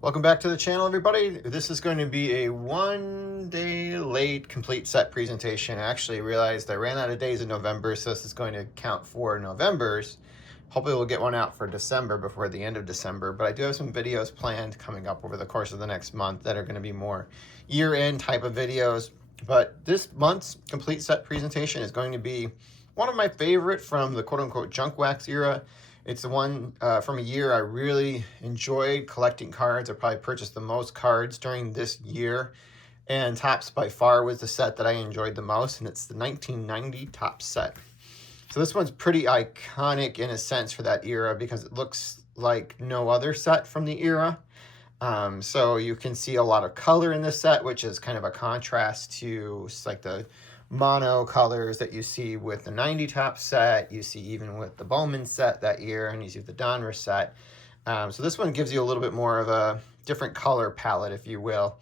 Welcome back to the channel, everybody. This is going to be a 1 day late complete set presentation. I actually realized I ran out of days in November, so this is going to count for November's. Hopefully we'll get one out for December before the end of December, but I do have some videos planned coming up over the course of the next month that are going to be more year-end type of videos. But this month's complete set presentation is going to be one of my favorite from the quote-unquote junk wax era. It's the one from a year I really enjoyed collecting cards. I probably purchased the most cards during this year. And Topps by far was the set that I enjoyed the most. And it's the 1990 Topps set. So this one's pretty iconic in a sense for that era because it looks like no other set from the era. So you can see a lot of color in this set, which is kind of a contrast to like the mono colors that you see with the 90 Topps set, you see even with the Bowman set that year, and you see the Donruss set. So this one gives you a little bit more of a different color palette, if you will.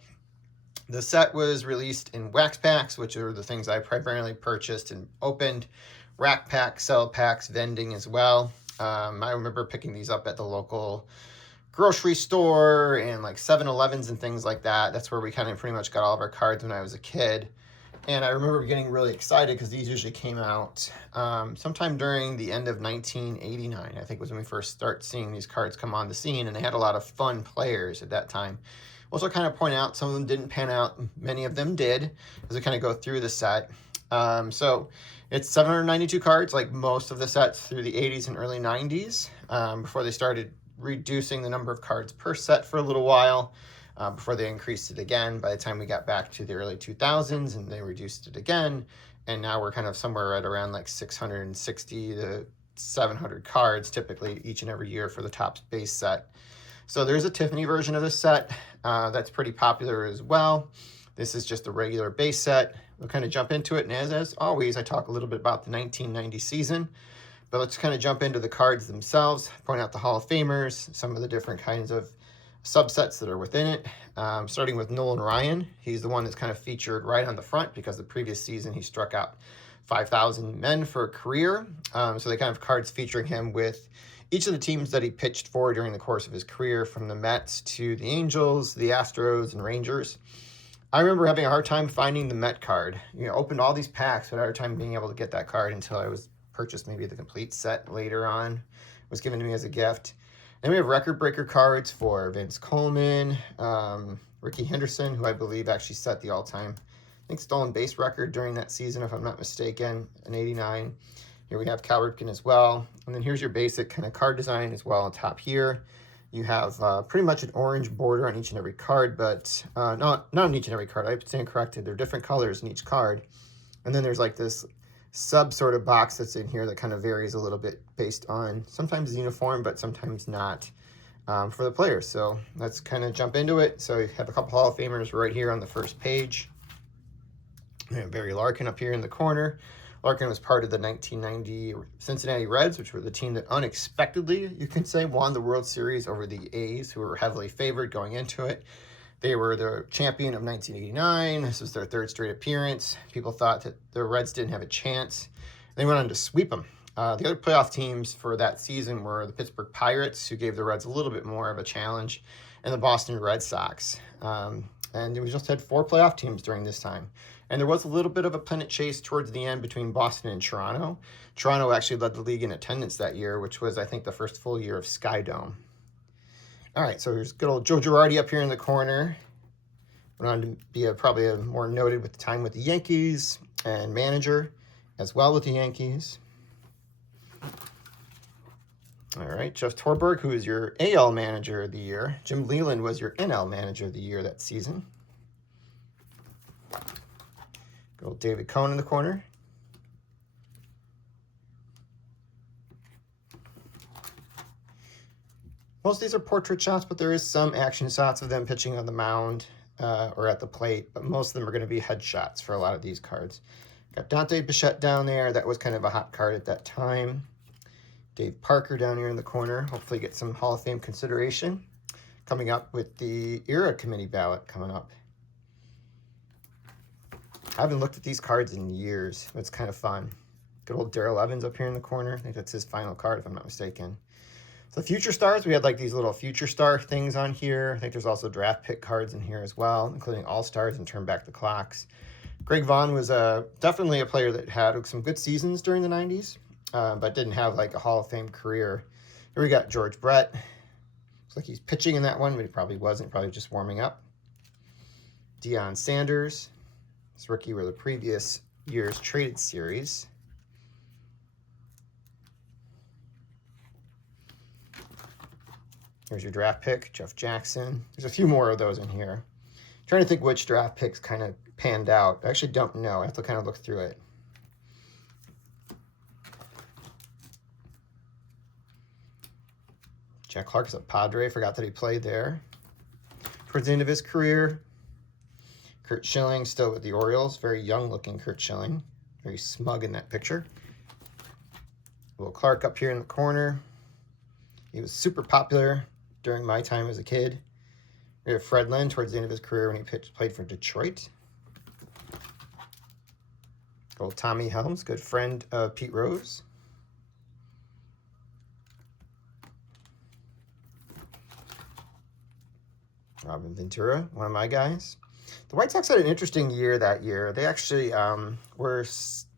The set was released in wax packs, which are the things I primarily purchased and opened. Rack packs, cell packs, vending as well. I remember picking these up at the local grocery store and like 7-Elevens and things like that. That's where we kind of pretty much got all of our cards when I was a kid. And I remember getting really excited because these usually came out sometime during the end of 1989, I think was when we first start seeing these cards come on the scene, and they had a lot of fun players at that time. Also kind of point out, some of them didn't pan out, many of them did, as we kind of go through the set. So it's 792 cards, like most of the sets through the 80s and early 90s, before they started reducing the number of cards per set for a little while. Before they increased it again by the time we got back to the early 2000s, and they reduced it again. And now we're kind of somewhere at around like 660 to 700 cards typically each and every year for the Topps base set. So there's a Tiffany version of this set that's pretty popular as well. This is just a regular base set. We'll kind of jump into it, and as always, I talk a little bit about the 1990 season. But let's kind of jump into the cards themselves, point out the Hall of Famers, some of the different kinds of subsets that are within it, starting with Nolan Ryan. He's the one that's kind of featured right on the front because the previous season he struck out 5,000 men for a career. So they kind of cards featuring him with each of the teams that he pitched for during the course of his career, from the Mets to the Angels, the Astros, and Rangers. I remember having a hard time finding the Met card. Opened all these packs, but I had a hard time being able to get that card until I was purchased maybe the complete set later on. It was given to me as a gift. Then we have record breaker cards for Vince Coleman, Ricky Henderson, who I believe actually set the all-time, I think, stolen base record during that season, if I'm not mistaken, in '89. Here we have Cal Ripken as well. And then here's your basic kind of card design as well on top here. You have pretty much an orange border on each and every card, but not on each and every card. I stand corrected. There are different colors in each card. And then there's like this sub sort of box that's in here that kind of varies a little bit based on sometimes the uniform, but sometimes not for the players. So let's kind of jump into it. So you have a couple Hall of Famers right here on the first page. We have Barry Larkin up here in the corner. Larkin was part of the 1990 Cincinnati Reds, which were the team that unexpectedly, you can say, won the World Series over the A's, who were heavily favored going into it. They were the champion of 1989. This was their third straight appearance. People thought that the Reds didn't have a chance. They went on to sweep them. The other playoff teams for that season were the Pittsburgh Pirates, who gave the Reds a little bit more of a challenge, and the Boston Red Sox. And we just had 4 playoff teams during this time. And there was a little bit of a pennant chase towards the end between Boston and Toronto. Toronto actually led the league in attendance that year, which was, I think, the first full year of Sky Dome. All right, so here's good old Joe Girardi up here in the corner. Went on to be probably more noted with the time with the Yankees and manager as well with the Yankees. All right, Jeff Torberg, who is your AL manager of the year. Jim Leland was your NL manager of the year that season. Good old David Cohn in the corner. Most of these are portrait shots, but there is some action shots of them pitching on the mound or at the plate, but most of them are going to be headshots for a lot of these cards. Got Dante Bichette down there. That was kind of a hot card at that time. Dave Parker down here in the corner. Hopefully get some Hall of Fame consideration coming up with the Era Committee ballot coming up. I haven't looked at these cards in years. It's kind of fun. Good old Darrell Evans up here in the corner. I think that's his final card, if I'm not mistaken. So future stars, we had like these little future star things on here. I think there's also draft pick cards in here as well, including all-stars and turn back the clocks. Greg Vaughn was definitely a player that had some good seasons during the 90s, but didn't have like a Hall of Fame career. Here we got George Brett. Looks like he's pitching in that one, but he probably wasn't, probably just warming up. Deion Sanders, his rookie were the previous year's traded series. Here's your draft pick, Jeff Jackson. There's a few more of those in here. I'm trying to think which draft picks kind of panned out. I actually don't know. I have to kind of look through it. Jack Clark is a Padre. Forgot that he played there. Towards the end of his career, Curt Schilling still with the Orioles. Very young-looking Curt Schilling. Very smug in that picture. Will Clark up here in the corner. He was super popular during my time as a kid. We have Fred Lynn towards the end of his career when he played for Detroit. Old Tommy Helms, good friend of Pete Rose. Robin Ventura, one of my guys. The White Sox had an interesting year that year. They actually were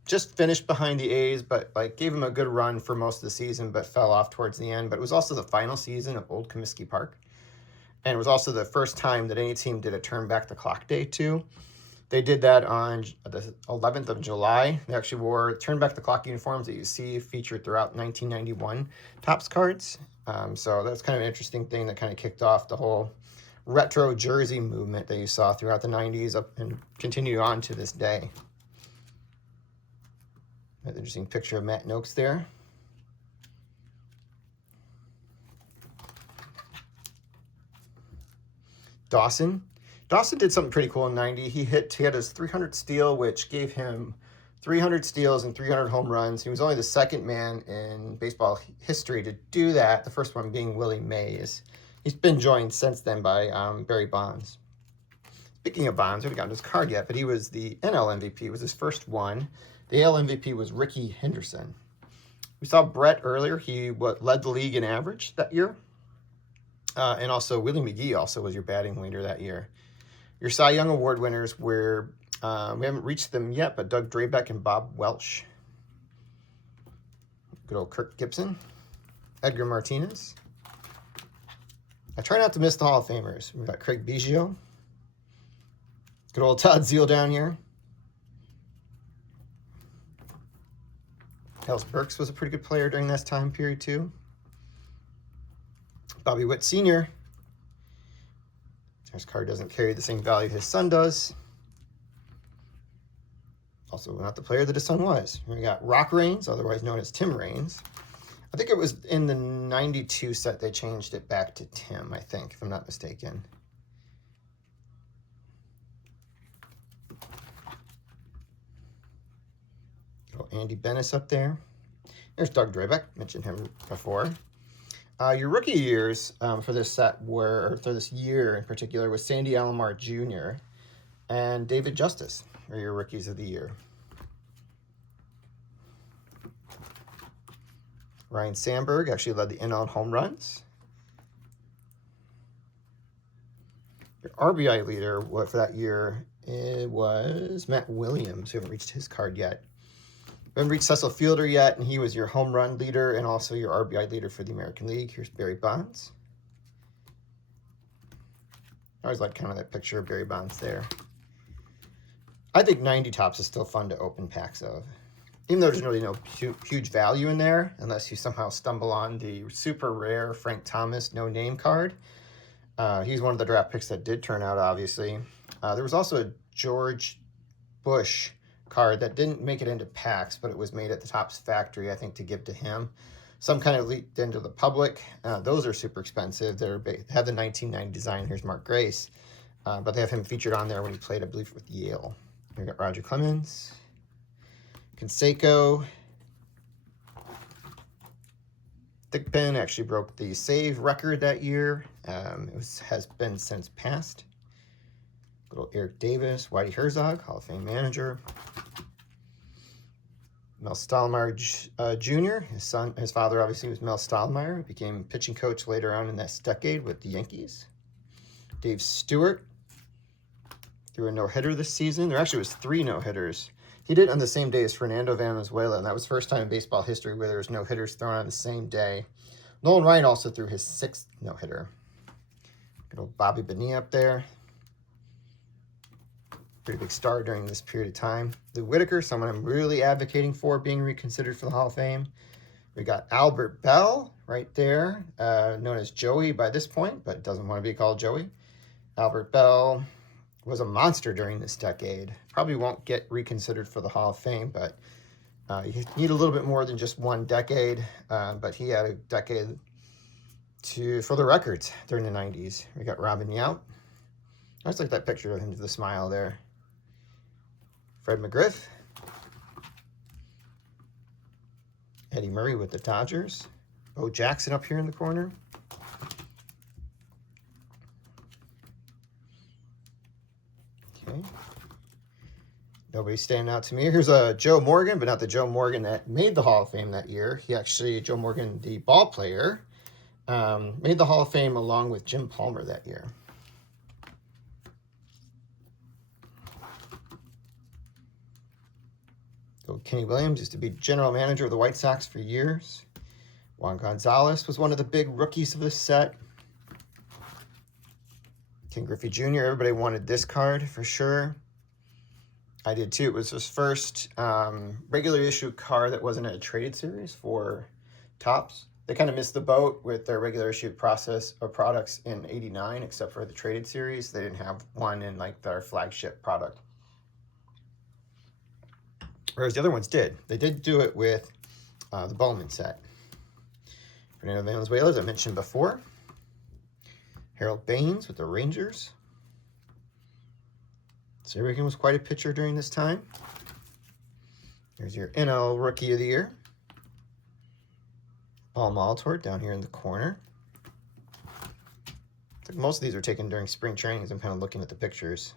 just finished behind the A's, but like gave them a good run for most of the season, but fell off towards the end. But it was also the final season of Old Comiskey Park. And it was also the first time that any team did a turn back the clock day too. They did that on the 11th of July. They actually wore turn back the clock uniforms that you see featured throughout 1991 Topps cards. So that's kind of an interesting thing that kind of kicked off the whole retro jersey movement that you saw throughout the 90s up and continue on to this day. An interesting picture of Matt Noakes there. Dawson did something pretty cool in 90. He had his 300 steal, which gave him 300 steals and 300 home runs. He was only the second man in baseball history to do that, the first one being Willie Mays. He's been joined since then by Barry Bonds. Speaking of Bonds, we haven't gotten his card yet, but he was the NL MVP. It was his first one. The AL MVP was Rickey Henderson. We saw Brett earlier. He led the league in average that year. And also Willie McGee also was your batting leader that year. Your Cy Young Award winners were, we haven't reached them yet, but Doug Drabeck and Bob Welch. Good old Kirk Gibson. Edgar Martinez. I try not to miss the Hall of Famers. We've got Craig Biggio. Good old Todd Zeile down here. Ellis Burks was a pretty good player during this time period too. Bobby Witt Sr. His card doesn't carry the same value his son does. Also not the player that his son was. We got Rock Raines, otherwise known as Tim Raines. I think it was in the 92 set they changed it back to Tim, I think, if I'm not mistaken. Andy Bennis up there. There's Doug Drabeck, mentioned him before. Your rookie years for this set were, or for this year in particular, was Sandy Alomar Jr. and David Justice are your rookies of the year. Ryan Sandberg actually led the NL in home runs. Your RBI leader for that year, it was Matt Williams. We haven't reached his card yet. We haven't reached Cecil Fielder yet, and he was your home run leader and also your RBI leader for the American League. Here's Barry Bonds. I always like kind of that picture of Barry Bonds there. I think 90 Topps is still fun to open packs of. Even though there's really no huge value in there, unless you somehow stumble on the super rare Frank Thomas no-name card. He's one of the draft picks that did turn out, obviously. There was also a George Bush card that didn't make it into packs, but it was made at the Topps factory, I think, to give to him. Some kind of leaked into the public. Those are super expensive. They have the 1990 design. Here's Mark Grace. But they have him featured on there when he played, I believe, with Yale. We got Roger Clemens. Canseco. Thigpen actually broke the save record that year. Has been since passed. Good old Eric Davis. Whitey Herzog, Hall of Fame manager. Mel Stottlemyre Jr., his father obviously was Mel Stottlemyre, became pitching coach later on in this decade with the Yankees. Dave Stewart threw a no-hitter this season. There actually was 3 no-hitters. He did it on the same day as Fernando Valenzuela, and that was the first time in baseball history where there was no-hitters thrown on the same day. Nolan Ryan also threw his 6th no-hitter. Good old Bobby Bonilla up there. Pretty big star during this period of time. Lou Whitaker, someone I'm really advocating for being reconsidered for the Hall of Fame. We got Albert Bell right there, known as Joey by this point, but doesn't want to be called Joey. Albert Bell was a monster during this decade. Probably won't get reconsidered for the Hall of Fame, but you need a little bit more than just one decade. But he had a decade for the records during the 90s. We got Robin Yount. I just like that picture of him with the smile there. Fred McGriff. Eddie Murray with the Dodgers. Bo Jackson up here in the corner. Okay. Nobody's standing out to me. Here's Joe Morgan, but not the Joe Morgan that made the Hall of Fame that year. Joe Morgan, the ball player, made the Hall of Fame along with Jim Palmer that year. So Kenny Williams used to be general manager of the White Sox for years. Juan Gonzalez was one of the big rookies of this set. Ken Griffey Jr., everybody wanted this card for sure. I did too. It was his first regular issue card that wasn't a traded series for Topps. They kind of missed the boat with their regular issue process or products in '89, except for the traded series. They didn't have one in like their flagship product. Whereas the other ones did. They did do it with the Bowman set. Fernando Valenzuela, as I mentioned before. Harold Baines with the Rangers. So Ripken was quite a pitcher during this time. Here's your NL Rookie of the Year. Paul Molitor down here in the corner. I think most of these are taken during spring training as I'm kind of looking at the pictures.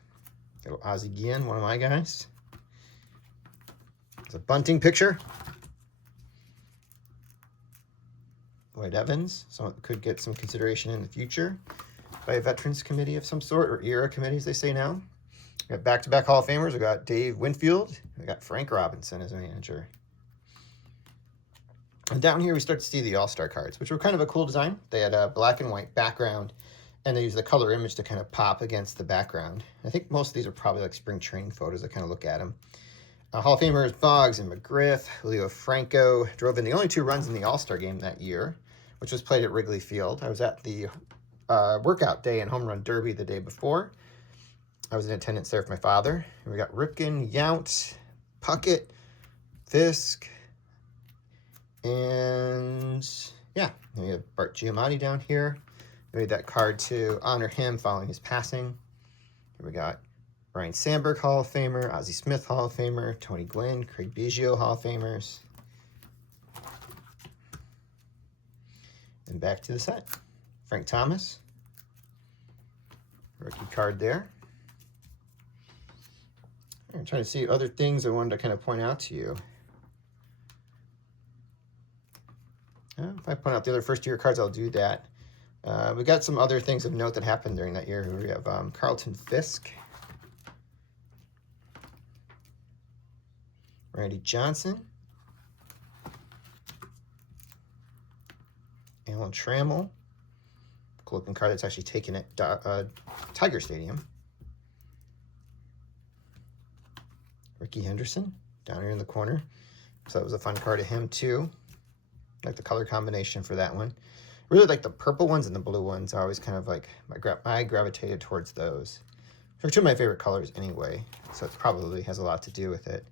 Little Ozzie Guillen, one of my guys. It's a bunting picture. Lloyd Evans, someone could get some consideration in the future by a Veterans Committee of some sort, or ERA committee, as they say now. We got back-to-back Hall of Famers. We got Dave Winfield. We got Frank Robinson as a manager. And down here, we start to see the All-Star cards, which were kind of a cool design. They had a black and white background, and they used the color image to kind of pop against the background. I think most of these are probably like spring training photos. I kind of look at them. Hall of Famers Boggs and McGriff, Julio Franco drove in the only 2 runs in the All-Star game that year, which was played at Wrigley Field. I was at the workout day and home run derby the day before. I was in attendance there with my father. And we got Ripken, Yount, Puckett, Fisk, and yeah, we have Bart Giamatti down here. We made that card to honor him following his passing. Here we got Ryan Sandberg, Hall of Famer, Ozzie Smith, Hall of Famer, Tony Gwynn, Craig Biggio, Hall of Famers. And back to the set. Frank Thomas, rookie card there. I'm trying to see other things I wanted to kind of point out to you. If I point out the other first-year cards, I'll do that. We got some other things of note that happened during that year. We have Carlton Fisk, Randy Johnson, Alan Trammell, cool looking card that's actually taken at Tiger Stadium. Ricky Henderson down here in the corner. So that was a fun card of him too. Like the color combination for that one. Really like the purple ones and the blue ones. I always kind of like, I gravitated towards those. They're 2 of my favorite colors anyway. So it probably has a lot to do with it.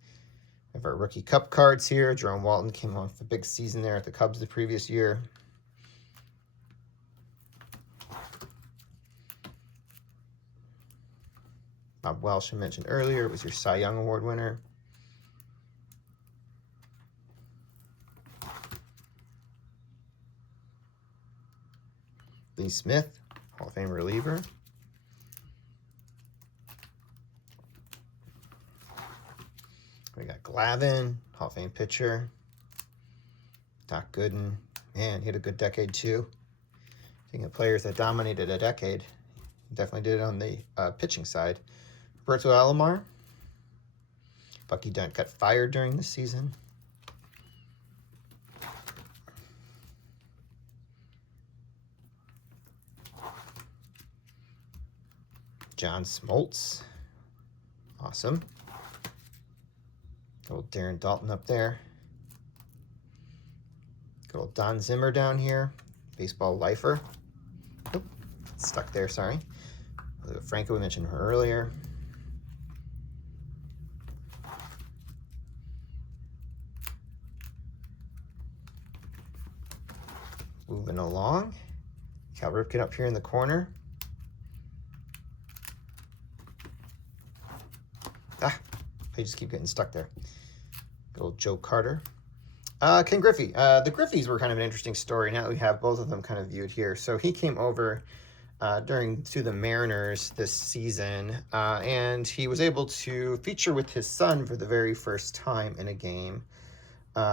We have our rookie cup cards here. Jerome Walton came off a big season there at the Cubs the previous year. Bob Welsh, I mentioned earlier, was your Cy Young Award winner. Lee Smith, Hall of Fame reliever. We got Glavine, Hall of Fame pitcher. Doc Gooden. Man, he had a good decade too. Speaking of players that dominated a decade, he definitely did it on the pitching side. Roberto Alomar. Bucky Dent got fired during the season. John Smoltz. Awesome. Good old Darren Dalton up there. Good old Don Zimmer down here. Baseball lifer. Nope. Stuck there, sorry. Franco, we mentioned her earlier. Moving along. Cal Ripken up here in the corner. I just keep getting stuck there. Good old Joe Carter. Ken Griffey. The Griffies were kind of an interesting story. Now that we have both of them kind of viewed here. So he came over to the Mariners this season, and he was able to feature with his son for the very first time in a game,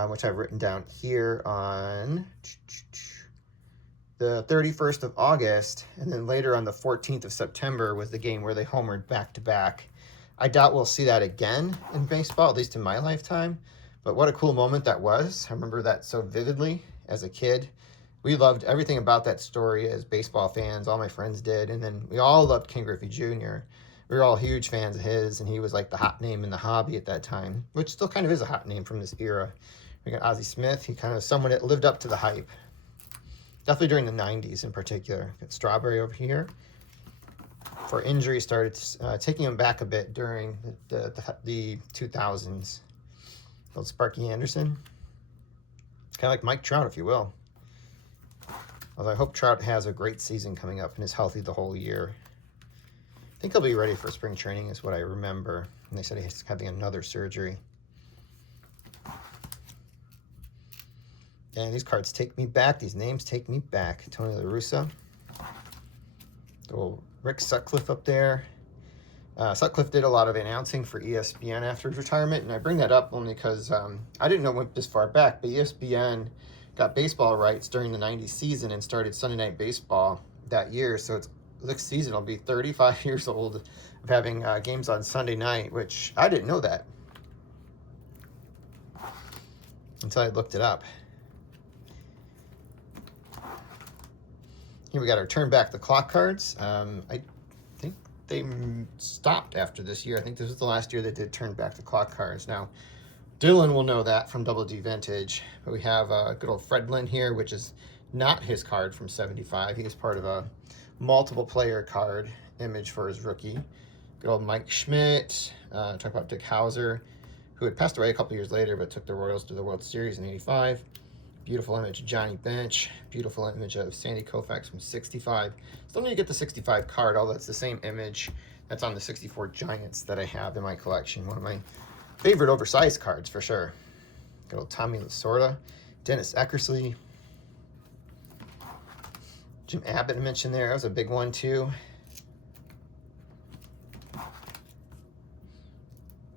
which I've written down here on the 31st of August, and then later on the 14th of September was the game where they homered back-to-back. I doubt we'll see that again in baseball, at least in my lifetime. But what a cool moment that was. I remember that so vividly as a kid. We loved everything about that story as baseball fans. All my friends did. And then we all loved Ken Griffey Jr. We were all huge fans of his, and he was like the hot name in the hobby at that time, which still kind of is a hot name from this era. We got Ozzie Smith. He kind of someone that lived up to the hype. Definitely during the 90s in particular. Got Strawberry over here. For injury, started taking him back a bit during the 2000s. Old Sparky Anderson. Kind of like Mike Trout, if you will. Although I hope Trout has a great season coming up and is healthy the whole year. I think he'll be ready for spring training is what I remember. And they said he's having another surgery. And these cards take me back. These names take me back. Tony La Russa. Little Rick Sutcliffe up there. Sutcliffe did a lot of announcing for ESPN after his retirement, and I bring that up only because I didn't know it went this far back, but ESPN got baseball rights during the 90s season and started Sunday Night Baseball that year, so next season will be 35 years old of having games on Sunday night, which I didn't know that until I looked it up. Here we got our turn back the clock cards. I think they stopped after this year. I think this was the last year they did turn back the clock cards. Now, Dylan will know that from Double D Vintage. But we have good old Fred Lynn here, which is not his card from 75. He is part of a multiple player card image for his rookie. Good old Mike Schmidt. Talk about Dick Hauser, who had passed away a couple years later, but took the Royals to the World Series in '85. Beautiful image of Johnny Bench. Beautiful image of Sandy Koufax from 65. Still need to get the 65 card, although it's the same image that's on the 64 Giants that I have in my collection. One of my favorite oversized cards for sure. Good old Tommy Lasorda. Dennis Eckersley. Jim Abbott I mentioned there. That was a big one too.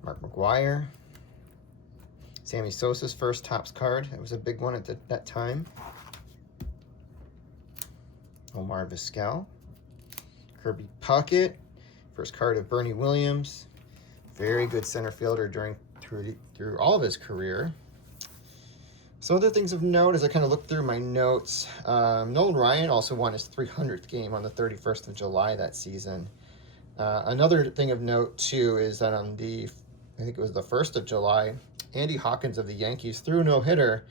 Mark McGuire. Sammy Sosa's first Topps card. That was a big one at that time. Omar Vizquel. Kirby Puckett. First card of Bernie Williams. Very good center fielder through all of his career. Some other things of note as I kind of look through my notes. Nolan Ryan also won his 300th game on the 31st of July that season. Another thing of note too is that on I think it was the 1st of July, Andy Hawkins of the Yankees threw a no-hitter,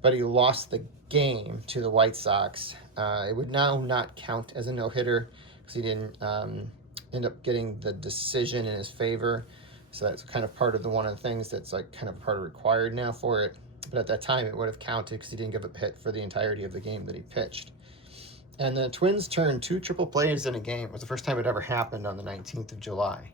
but he lost the game to the White Sox. It would now not count as a no-hitter because he didn't end up getting the decision in his favor. So that's kind of part of one of the things that's like kind of part of required now for it. But at that time, it would have counted because he didn't give a hit for the entirety of the game that he pitched. And the Twins turned 2 triple plays in a game. It was the first time it ever happened on the 19th of July.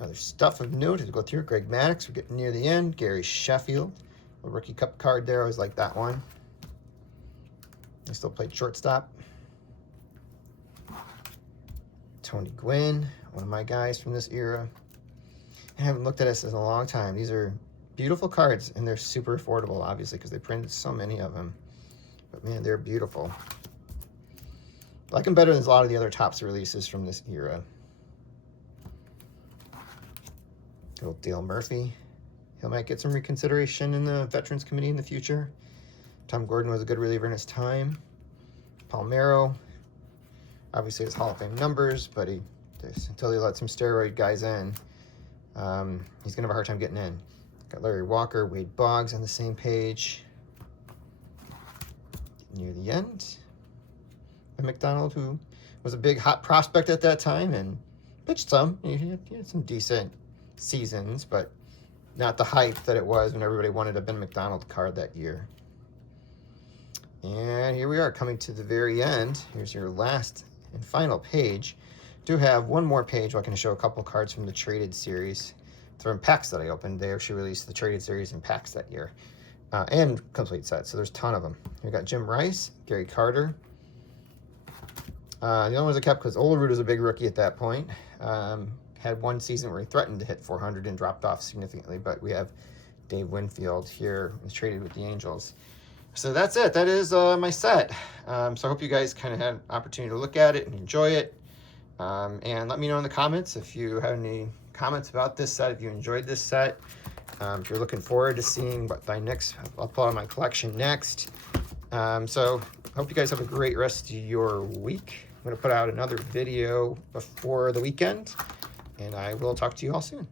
Other stuff of note to go through. Greg Maddux, we're getting near the end. Gary Sheffield, a rookie cup card there. I always like that one. I still played shortstop. Tony Gwynn, one of my guys from this era. I haven't looked at this in a long time. These are beautiful cards, and they're super affordable, obviously, because they printed so many of them. But man, they're beautiful. I like them better than a lot of the other Topps releases from this era. Little Dale Murphy. He might get some reconsideration in the Veterans Committee in the future. Tom Gordon was a good reliever in his time. Palmeiro. Obviously his Hall of Fame numbers, but until he let some steroid guys in, he's going to have a hard time getting in. Got Larry Walker, Wade Boggs on the same page. Near the end. And McDonald, who was a big hot prospect at that time and pitched some. He had some decent seasons, but not the hype that it was when everybody wanted a Ben McDonald card that year. And here we are coming to the very end. Here's your last and final page. Do have one more page where I can show a couple cards from the traded series from packs that I opened. They actually released the traded series in packs that year, and complete sets. So there's a ton of them. We got Jim Rice, Gary Carter. The only ones I kept because Olerud was a big rookie at that point. Had one season where he threatened to hit 400 and dropped off significantly, but we have Dave Winfield here, was traded with the Angels. So that's it. That is my set. So I hope you guys kind of had an opportunity to look at it and enjoy it. And let me know in the comments if you have any comments about this set, if you enjoyed this set. If you're looking forward to seeing what I'll put on my collection next. So hope you guys have a great rest of your week. I'm going to put out another video before the weekend, and I will talk to you all soon.